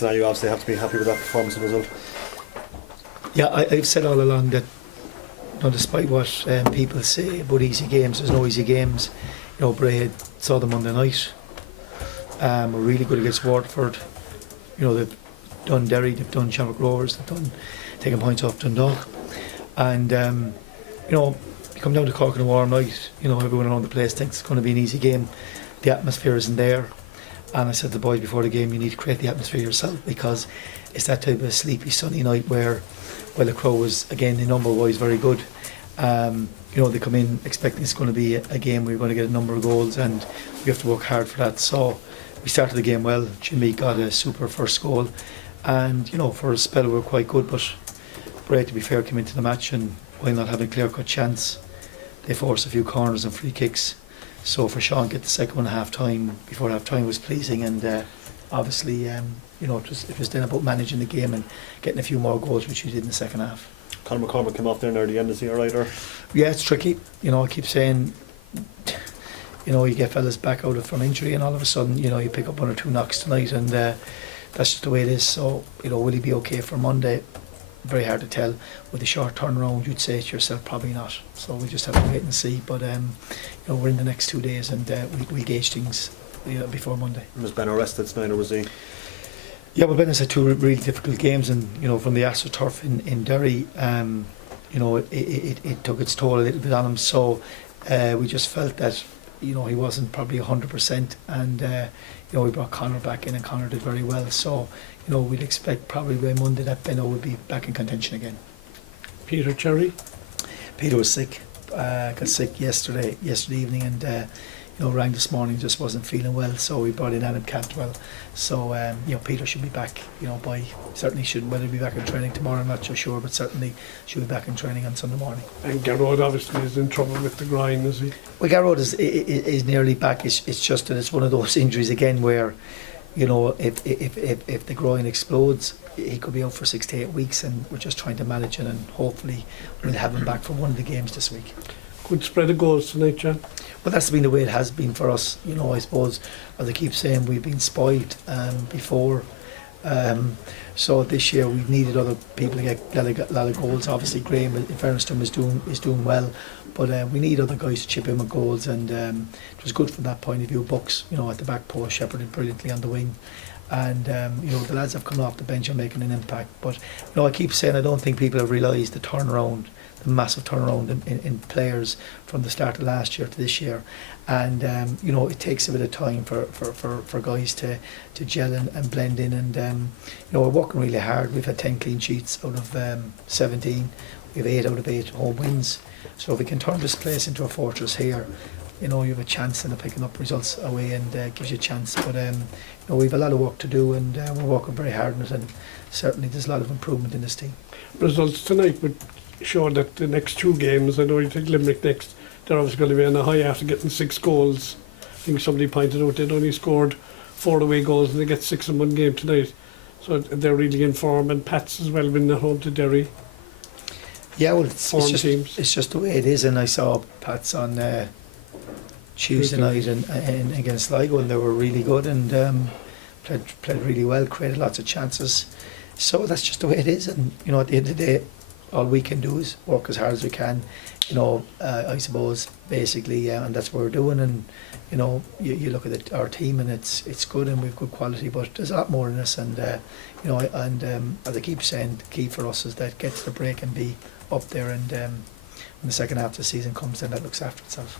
Tonight you obviously have to be happy with that performance and result. Yeah, I've said all along that, despite what people say about easy games, there's no easy games. Bray saw them Monday night. Were really good against Waterford. They've done Derry, they've done Shamrock Rovers, they've done taking points off Dundalk. And, you come down to Cork on a warm night, everyone around the place thinks it's going to be an easy game. The atmosphere isn't there. And I said to the boys before the game, you need to create the atmosphere yourself, because it's that type of sleepy, sunny night where the crowd was, again, the number-wise very good. They come in expecting it's going to be a game where we're going to get a number of goals, and we have to work hard for that. So we started the game well. Jimmy got a super first goal, and for a spell we were quite good. But Bray, to be fair, came into the match, and while not having a clear-cut chance, they forced a few corners and free kicks. So for Sean to get the second one at before half time was pleasing, and obviously it was then about managing the game and getting a few more goals, which we did in the second half. Conor McCormick came off there near the end. Is he alright? Yeah, it's tricky. I keep saying, you get fellas back out from injury, and all of a sudden, you pick up 1 or 2 knocks tonight, and that's just the way it is. So, will he be okay for Monday? Very hard to tell. With a short turnaround, you'd say to yourself, probably not. So we'll just have to wait and see. But we're in the next 2 days, and we'll gauge things before Monday. Was Ben arrested tonight, or was he? Yeah, well, Ben has had 2 really difficult games, and from the AstroTurf in Derry, it took its toll a little bit on him. So we just felt that he wasn't probably 100%, and we brought Conor back in, and Conor did very well. So we'd expect probably by Monday that Benno would be back in contention again. Peter Cherry? Peter was sick. Got sick yesterday evening, and rang this morning, just wasn't feeling well, so we brought in Adam Cantwell. So Peter should be back, certainly should. Whether he'll be back in training tomorrow, I'm not so sure, but certainly should be back in training on Sunday morning. And Garrod obviously is in trouble with the groin, is he? Well, Garrod is nearly back. It's just that it's one of those injuries again where if the groin explodes, he could be out for 6 to 8 weeks, and we're just trying to manage it, and hopefully we'll have him back for one of the games this week. Good spread of goals tonight, John. Well, that's been the way it has been for us. I suppose, as I keep saying, we've been spoiled before. So this year we've needed other people to get a lot of goals. Obviously, Graham, in fairness to him, is doing well, but we need other guys to chip in with goals, and it was good from that point of view. Bucks, at the back post, shepherding brilliantly on the wing, and the lads have come off the bench and making an impact. But I keep saying, I don't think people have realised the turnaround, the massive turnaround in players from the start of last year to this year, and it takes a bit of time for guys to gel and blend in, and we're working really hard. We've had 10 clean sheets out of 17. We have 8 out of 8 home wins. So if we can turn this place into a fortress here, you have a chance in picking up results away, and gives you a chance. But we have a lot of work to do, and we're working very hard on it, and certainly there's a lot of improvement in this team. Results tonight would show that the next 2 games, I know you take Limerick next, they're obviously going to be on a high after getting 6 goals. I think somebody pointed out they'd only scored 4 away goals, and they get 6 in one game tonight. So they're really in form, and Pats as well winning at home to Derry. Yeah, well, it's just the way it is, and I saw Pats on Tuesday night and against Sligo, and they were really good, and played really well, created lots of chances. So that's just the way it is, and at the end of the day, all we can do is work as hard as we can, I suppose, basically, and that's what we're doing. And you look at our team, and it's good, and we've good quality, but there's a lot more in us, and as I keep saying, the key for us is that get to the break and be up there, and when the second half of the season comes, then that looks after itself.